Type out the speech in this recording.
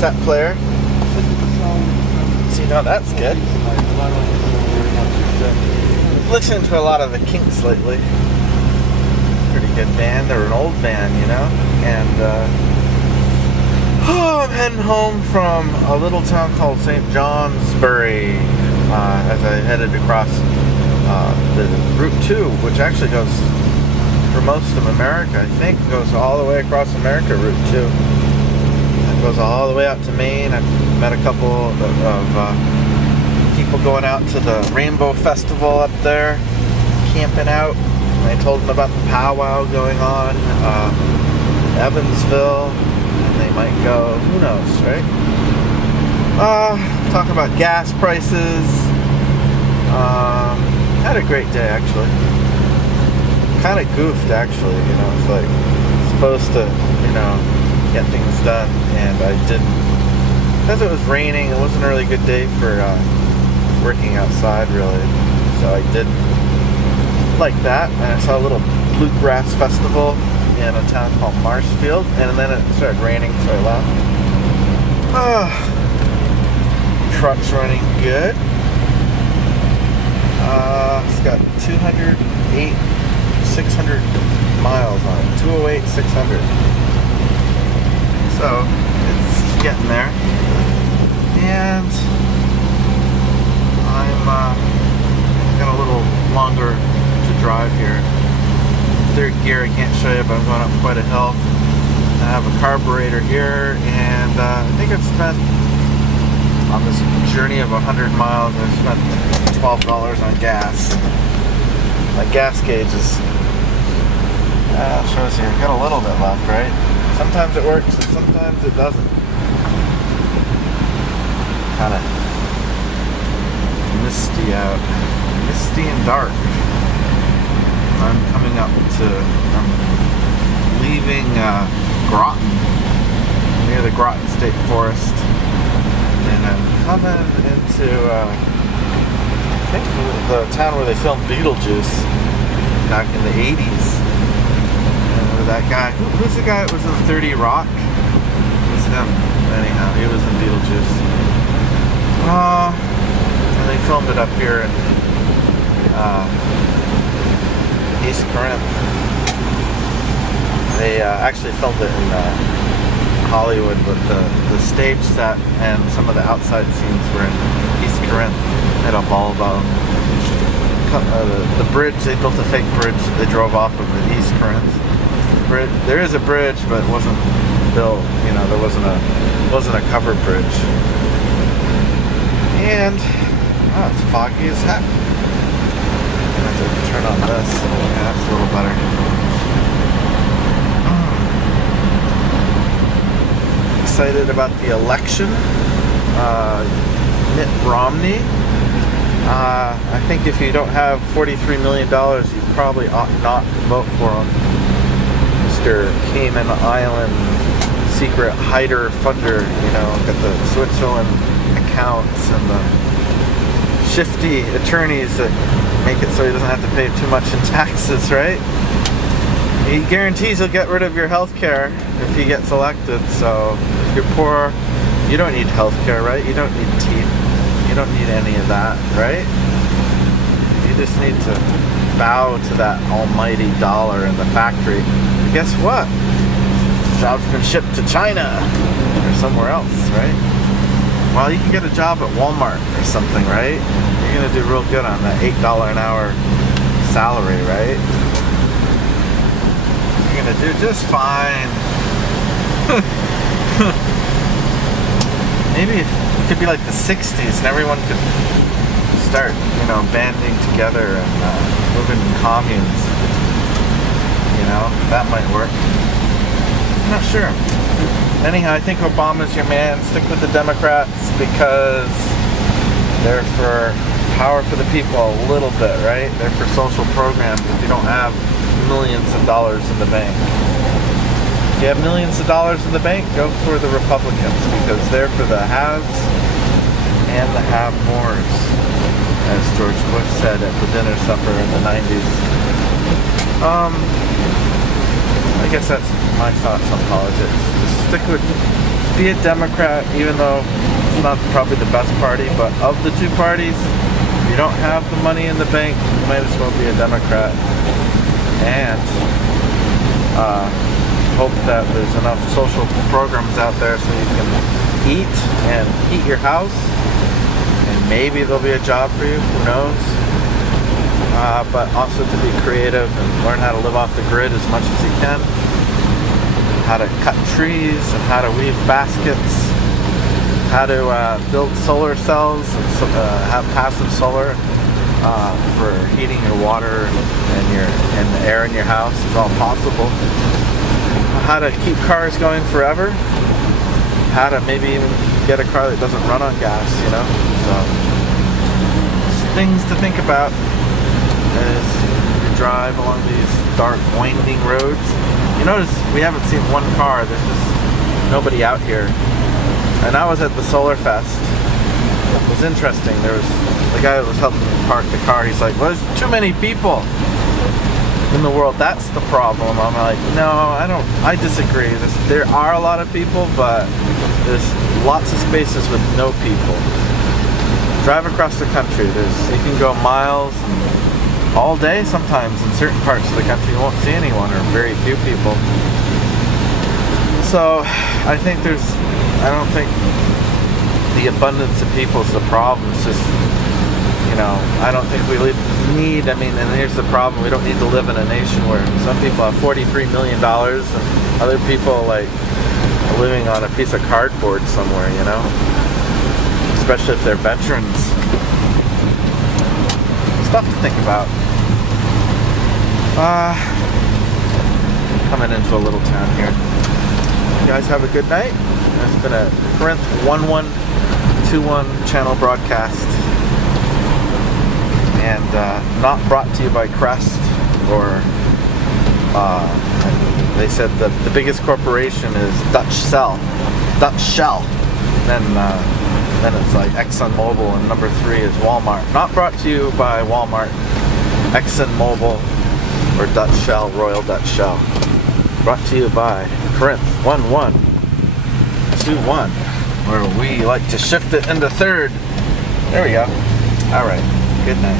cassette player. So you know that's good. Listening to a lot of the Kinks lately. Pretty good band. They're an old band, you know. And I'm heading home from a little town called St. Johnsbury as I headed across the Route 2, which actually goes for most of America. I think it goes all the way across America, Route 2. It goes all the way out to Maine. I've met a couple of people going out to the Rainbow Festival up there, camping out. And I told them about the powwow going on Evansville, and they might go. Who knows, right? Talk about gas prices. Had a great day, actually. Kind of goofed, actually. You know, it's like supposed to, you know, get things done, and I didn't. Because it was raining, it wasn't a really good day for working outside, really. So I didn't like that, and I saw a little bluegrass festival in a town called Marshfield, and then it started raining, so I left. Truck's running good. It's got 208, 600 miles on it. 208, 600. So it's getting there, and I'm got a little longer to drive here. Third gear I can't show you, but I'm going up quite a hill. I have a carburetor here, and I think I've spent on this journey of 100 miles. I've spent $12 on gas. My gas gauge is shows here. Got a little bit left, right? Sometimes it works and sometimes it doesn't. Kind of misty out. Misty and dark. I'm coming up to, I'm leaving Groton, near the Groton State Forest, and I'm coming into I think the town where they filmed Beetlejuice back in the 80s. And that guy, who's the guy that was in 30 Rock? It's him. Anyhow, he was in Beetlejuice. And they filmed it up here in East Corinth. They actually filmed it in Hollywood, but the stage set and some of the outside scenes were in East Corinth. At a Volvo. The bridge, they built a fake bridge they drove off of in East Corinth. There is a bridge, but it wasn't built, you know, there wasn't a covered bridge. And it's foggy as heck. I'm gonna have to turn on this. Yeah, that's a little better. Excited about the election. Mitt Romney. I think if you don't have $43 million, you probably ought not to vote for him. Mr. Cayman Island secret hider funder, you know, got the Switzerland accounts and the shifty attorneys that make it so he doesn't have to pay too much in taxes, right? He guarantees he'll get rid of your health care if he gets elected, so if you're poor, you don't need health care, right? You don't need teeth. You don't need any of that, right? You just need to bow to that almighty dollar in the factory. And guess what? The job's been shipped to China or somewhere else, right? Well, you can get a job at Walmart or something, right? You're gonna do real good on that $8 an hour salary, right? You're gonna do just fine. Maybe if it could be like the 60s and everyone could start, you know, banding together and moving in communes. You know, that might work. I'm not sure. Anyhow, I think Obama's your man. Stick with the Democrats because they're for power for the people a little bit, right? They're for social programs if you don't have millions of dollars in the bank. If you have millions of dollars in the bank, go for the Republicans because they're for the haves and the have-mores, as George Bush said at the dinner supper in the 90s. I guess that's my thoughts on politics. Just stick with be a Democrat, even though it's not probably the best party, but of the two parties, if you don't have the money in the bank, you might as well be a Democrat. And hope that there's enough social programs out there so you can eat and heat your house, and maybe there'll be a job for you, who knows. But also to be creative and learn how to live off the grid as much as you can, how to cut trees and how to weave baskets, how to build solar cells and have passive solar for heating your water and the air in your house is all possible. How to keep cars going forever, how to maybe even get a car that doesn't run on gas, you know. So things to think about as you drive along these dark winding roads. You notice we haven't seen one car. There's just nobody out here. And I was at the Solar Fest. It was interesting. There was the guy that was helping me park the car. He's like, well, there's too many people in the world. That's the problem. I'm like, no, I disagree. There are a lot of people, but there's lots of spaces with no people. Drive across the country. You can go miles and all day sometimes. In certain parts of the country you won't see anyone or very few people. So I don't think the abundance of people is the problem. It's just, you know, I don't think we need, and here's the problem, we don't need to live in a nation where some people have $43 million and other people like are living on a piece of cardboard somewhere, you know, especially if they're veterans. Stuff to think about. Coming into a little town here. You guys have a good night. It's been a Corinth 1121 channel broadcast. And not brought to you by Crest or they said the biggest corporation is Dutch Shell. Then it's like ExxonMobil, and number 3 is Walmart. Not brought to you by Walmart, ExxonMobil, or Dutch Shell, Royal Dutch Shell. Brought to you by Corinth 1121, where we like to shift it into third. There we go. All right. Good night.